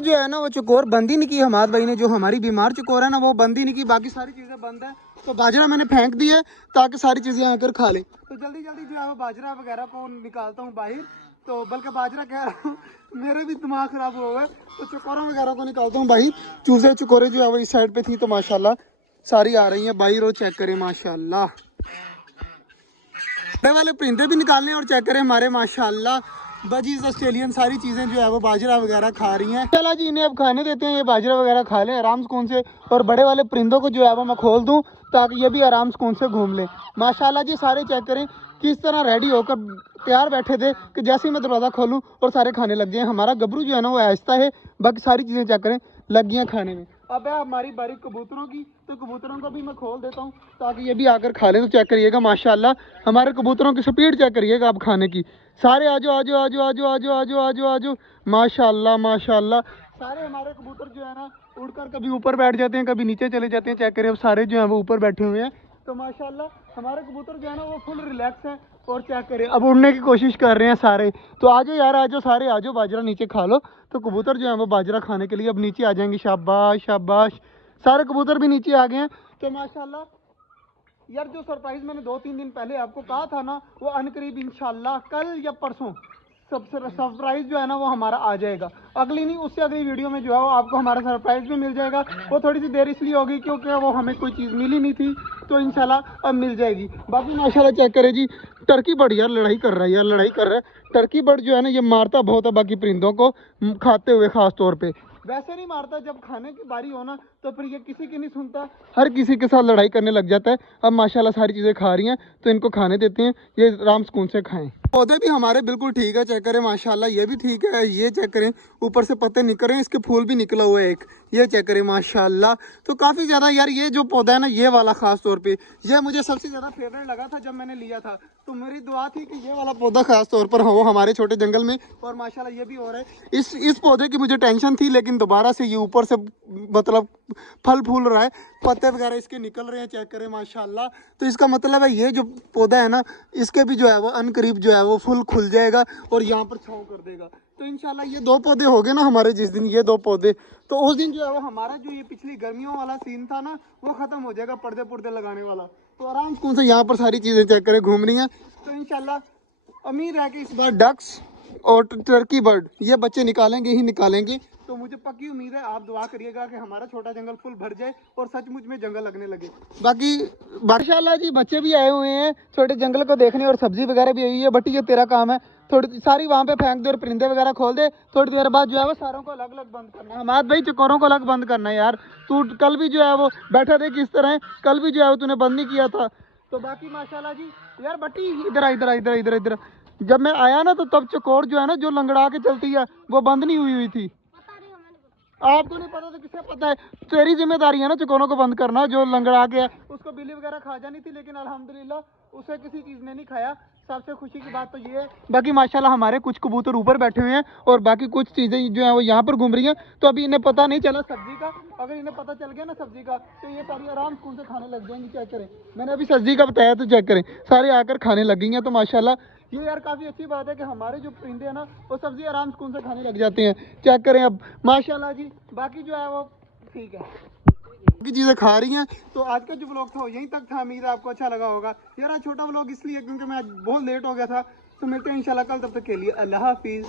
ये जो है ना वो चकोर बंद ही नहीं की हमाद भाई ने, जो हमारी बीमार चकोर है ना वो बंद ही नहीं की, बाकी सारी चीज़ें बंद है। तो बाजरा मैंने फेंक दिया है ताकि सारी चीज़ें आकर खा लें। तो जल्दी जल्दी जो है वो बाजरा वगैरह को निकालता हूँ बाहर। तो बल्कि बाजरा कह रहा हूँ, मेरे भी दिमाग ख़राब हो गए। तो चकोरों वगैरह को निकालता हूँ बाहर। चूज़े चकोरे जो है वो इस साइड पे थी, तो माशाल्लाह सारी आ रही हैं बाहर। और चेक करें माशाल्लाह, बड़े वाले परिंदे भी निकालने और चेक करें हमारे माशाल्लाह बजीज ऑस्ट्रेलियन सारी चीज़ें जो है वो बाजरा वगैरह खा रही हैं। चला जी इन्हें अब खाने देते हैं, ये बाजरा वगैरह खा लें आराम सुकून से। और बड़े वाले परिंदों को जो है वो मैं खोल दूं ताकि ये भी आराम सुकून से घूम लें। माशाल्लाह जी सारे चेक करें किस तरह रेडी होकर तैयार बैठे थे कि जैसे ही मैं दरवाज़ा खोलूँ और सारे खाने लग जाएँ। हमारा गबरू जो है ना वो आहिस्ता है, बाकी सारी चीज़ें चेक करें लग गई खाने में। अब है हमारी बारी कबूतरों की, तो कबूतरों को भी मैं खोल देता हूँ ताकि ये भी आकर खा लें। तो चेक करिएगा माशाल्लाह हमारे कबूतरों की स्पीड चेक करिएगा आप खाने की। सारे आजो आजो आजो आजो आजो आजो आजो आजो माशाल्लाह माशाल्लाह। सारे हमारे कबूतर जो है ना उड़कर कभी ऊपर बैठ जाते हैं कभी नीचे चले जाते हैं। चेक करें अब सारे जो हैं वो ऊपर बैठे हुए हैं। तो माशाल्लाह हमारे कबूतर जो है ना वो फुल रिलैक्स हैं। और चेक करें अब उड़ने की कोशिश कर रहे हैं सारे। तो आजो यार आजो सारे आजो बाजरा नीचे खा लो। तो कबूतर जो है वो बाजरा खाने के लिए अब नीचे आ जाएंगे। शाबाश शाबाश, सारे कबूतर भी नीचे आ गए हैं। तो माशाल्लाह यार जो सरप्राइज मैंने 2-3 दिन पहले आपको कहा था ना वो अनकरीब इंशाल्लाह कल या परसों सबसे सरप्राइज जो है ना वो हमारा आ जाएगा। अगली नहीं उससे अगली वीडियो में जो है वो आपको हमारा सरप्राइज भी मिल जाएगा। वो थोड़ी सी देर इसलिए होगी क्योंकि वो हमें कोई चीज़ मिली नहीं थी, तो इंशाल्लाह अब मिल जाएगी। बाकी माशाल्लाह चेक करें जी टर्की बर्ड यार लड़ाई कर रहा है, यार लड़ाई कर रहा है। टर्की बर्ड जो है ना ये मारता बहुत है बाकी परिंदों को खाते हुए ख़ास तौर पर। वैसे नहीं मारता, जब खाने की बारी हो ना तो फिर ये किसी की नहीं सुनता, हर किसी के साथ लड़ाई करने लग जाता है। अब माशाल्लाह सारी चीज़ें खा रही हैं तो इनको खाने देते हैं, ये आराम सुकून से खाएं। पौधे भी हमारे बिल्कुल ठीक है, चेक करें माशाल्लाह ये भी ठीक है। ये चेक करें ऊपर से पत्ते निकल रहे हैं, इसके फूल भी निकला हुआ है एक, ये चेक करें माशाल्लाह। तो काफ़ी ज़्यादा यार ये जो पौधा है ना ये वाला ख़ास तौर पे ये मुझे सबसे ज़्यादा फेवरेट लगा था जब मैंने लिया था। तो मेरी दुआ थी कि ये वाला पौधा ख़ास तौर पर हो हमारे छोटे जंगल में। और माशाल्लाह ये भी हो रहा है। इस पौधे की मुझे टेंशन थी, लेकिन दोबारा से ये ऊपर से मतलब फल फूल रहा है, पत्ते वगैरह इसके निकल रहे हैं, चेक करें माशाल्लाह। तो इसका मतलब है ये जो पौधा है ना इसके भी जो है वो अनकरीब जो है वो फुल खुल जाएगा और यहाँ पर छाँव कर देगा। तो इंशाल्लाह ये 2 पौधे हो गए ना हमारे जिस दिन ये 2 पौधे, तो उस दिन जो है वो हमारा जो ये पिछली गर्मियों वाला सीन था ना वो ख़त्म हो जाएगा, पर्दे पुर्दे लगाने वाला। तो आराम से यहाँ पर सारी चीज़ें चेक करें घूम रही हैं। तो इंशाल्लाह उम्मीद है कि इस बार डक्स और टर्की बर्ड ये बच्चे निकालेंगे ही निकालेंगे। तो मुझे पक्की उम्मीद है, आप दुआ करिएगा कि हमारा छोटा जंगल फुल भर जाए और सचमुच में जंगल लगने लगे। बाकी माशाल्लाह जी बच्चे भी आए हुए हैं छोटे जंगल को देखने और सब्जी वगैरह भी आई है। बटी ये तेरा काम है, थोड़ी सारी वहाँ पे फेंक दे और परिंदे वगैरह खोल दे। थोड़ी देर बाद जो है वो सारों को अलग अलग बंद करना है। हमाद भाई चकोरों को अलग बंद करना है यार। तू कल भी जो है वो बैठा थे किस तरह, कल भी जो है वो तूने बंद नहीं किया था। तो बाकी माशाल्लाह जी यार बटी इधर इधर इधर इधर इधर, जब मैं आया ना तो तब चकोर जो है ना जो लंगड़ा के चलती है वो बंद नहीं हुई थी। आपको नहीं पता तो किसे पता है? तेरी जिम्मेदारी है ना चकोरों को बंद करना। जो लंगड़ा के है उसको बिल्ली वगैरह खा जानी थी, लेकिन अल्हम्दुलिल्लाह उसे किसी चीज़ ने नहीं खाया। सबसे खुशी की बात तो ये है। बाकी माशाल्लाह हमारे कुछ कबूतर ऊपर बैठे हुए हैं और बाकी कुछ चीज़ें जो है वो यहाँ पर घूम रही हैं। तो अभी इन्हें पता नहीं चला सब्जी का, अगर इन्हें पता चल गया ना सब्जी का तो ये सारी आराम सुकून से खाने लग जाएंगी। चेक करें मैंने अभी सब्जी का बताया तो चेक करें सारे आकर खाने लग गई हैं। तो माशाल्लाह ये यार काफ़ी अच्छी बात है कि हमारे जो परिंदे हैं ना वो सब्जी आराम सुकून से खाने लग जाते हैं। चेक करें अब माशाल्लाह जी बाकी जो है वो ठीक है, बाकी चीज़ें खा रही हैं। तो आज का जो व्लॉग था यहीं तक था, उम्मीद है आपको अच्छा लगा होगा। यार आज छोटा व्लॉग इसलिए क्योंकि मैं आज बहुत लेट हो गया था। तो मिलते हैं इंशाल्लाह कल, तब तक के लिए अल्लाह हाफिज़।